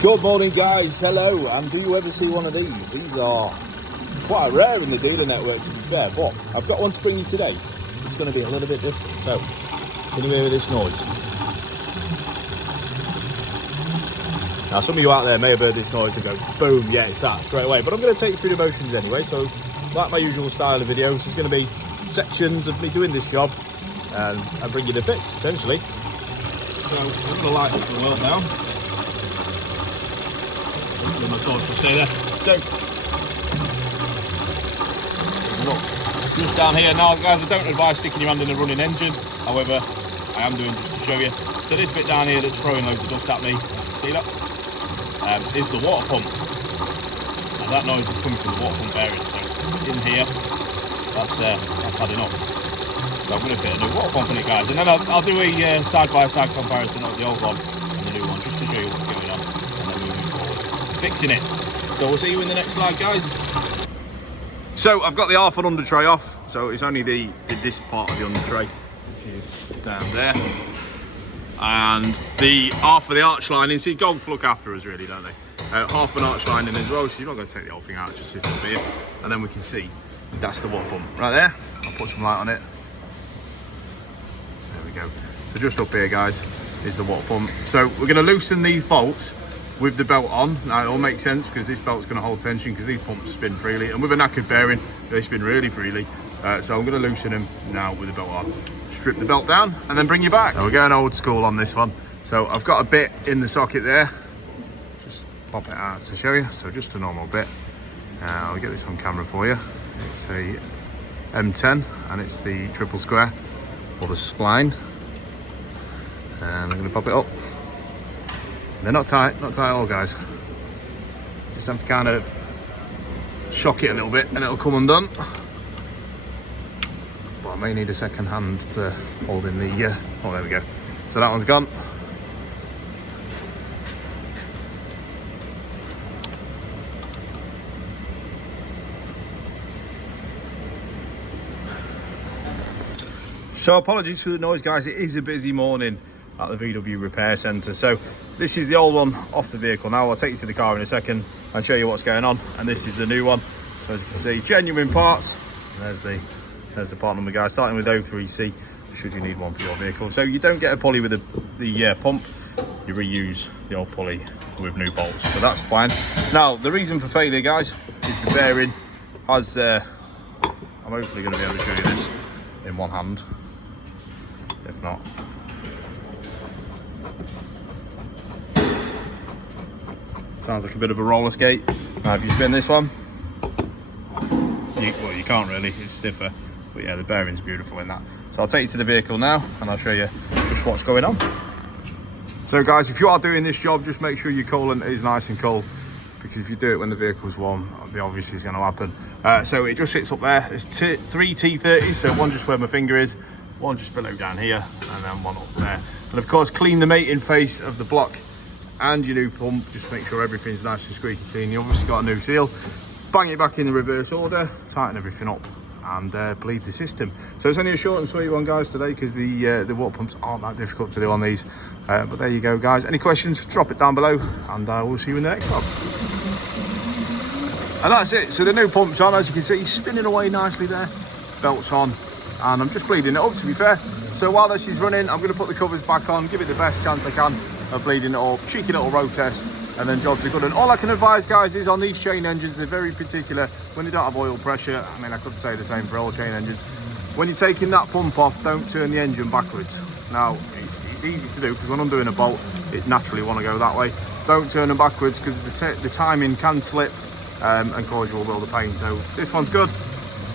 Good morning guys, hello, and do you ever see one of these? These are quite rare in the dealer network to be fair, but I've got one to bring you today. It's going to be a little bit different, so can you hear this noise? Now some of you out there may have heard this noise and go boom, yeah it's that straight away, but I'm going to take you through the motions anyway. So like my usual style of videos, there's going to be sections of me doing this job and bring you the bits essentially. So I'm going to light up the world now. My torch will stay there. So look, just down here now guys, I don't advise sticking your hand in a running engine, however I am doing just to show you. So this bit down here that's throwing loads of dust at me, see that? Is the water pump, and that noise is coming from the water pump bearing. So in here, that's had enough. So I'm going to fit a new water pump in it guys, and then I'll do a side-by-side comparison of the old one and the new one, just to show you what's going on, and then moving forward, fixing it. So we'll see you in the next slide guys. So I've got the half and under tray off, so it's only this part of the under tray, which is down there. And the half of the arch lining, see Golf look after us really, don't they? Half an arch lining as well, so you're not going to take the whole thing out, just this little bit. And then we can see that's the water pump right there. I'll put some light on it. There we go. So just up here guys is the water pump. So we're going to loosen these bolts with the belt on. Now it all makes sense because this belt's going to hold tension because these pumps spin freely, and with a knackered bearing they spin really freely. So I'm going to loosen them now with the belt on. Strip the belt down and then bring you back. So we're going old school on this one. So I've got a bit in the socket there, just pop it out to show you. So just a normal bit. I'll get this on camera for you. It's a M10 and it's the triple square or the spline, and I'm going to pop it up. They're not tight at all guys, just have to kind of shock it a little bit and it'll come undone. But I may need a second hand for holding the oh there we go, so that one's gone. So apologies for the noise guys, it is a busy morning at the VW repair centre. So this is the old one off the vehicle now. I'll take you to the car in a second and show you what's going on, and this is the new one. So as you can see, genuine parts. There's the part number guys, starting with 03C should you need one for your vehicle. So you don't get a pulley with the pump, you reuse the old pulley with new bolts, so that's fine. Now the reason for failure guys is the bearing has I'm hopefully going to be able to show you this in one hand, if not. Sounds like a bit of a roller skate. Now if you spin this one, well you can't really, it's stiffer, but yeah the bearing's beautiful in that. So I'll take you to the vehicle now and I'll show you just what's going on. So guys, if you are doing this job, just make sure your coolant is nice and cold, because if you do it when the vehicle's warm, the obvious is going to happen. So it just sits up there. There's three T30s, so one just where my finger is, one just below down here, and then one up there. And of course clean the mating face of the block and your new pump, just make sure everything's nice and squeaky clean. You obviously got a new seal, bang it back in the reverse order, tighten everything up and bleed the system. So it's only a short and sweet one guys today, because the water pumps aren't that difficult to do on these, but there you go guys. Any questions, drop it down below and we'll see you in the next one. And that's it. So the new pump's on, as you can see, spinning away nicely there, belt's on, and I'm just bleeding it up to be fair. So while this is running, I'm going to put the covers back on, give it the best chance I can of bleeding it up, cheeky little road test, and then jobs are good. And all I can advise guys is on these chain engines, they're very particular when they don't have oil pressure. I mean, I could say the same for all chain engines. When you're taking that pump off, don't turn the engine backwards. Now it's easy to do because when I'm doing a bolt, it naturally want to go that way. Don't turn them backwards because the timing can slip and cause you a world of pain. So this one's good,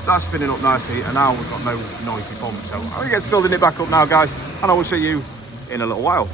that's spinning up nicely, and now we've got no noisy pump. So I'm going to get to building it back up now guys, and I will see you in a little while.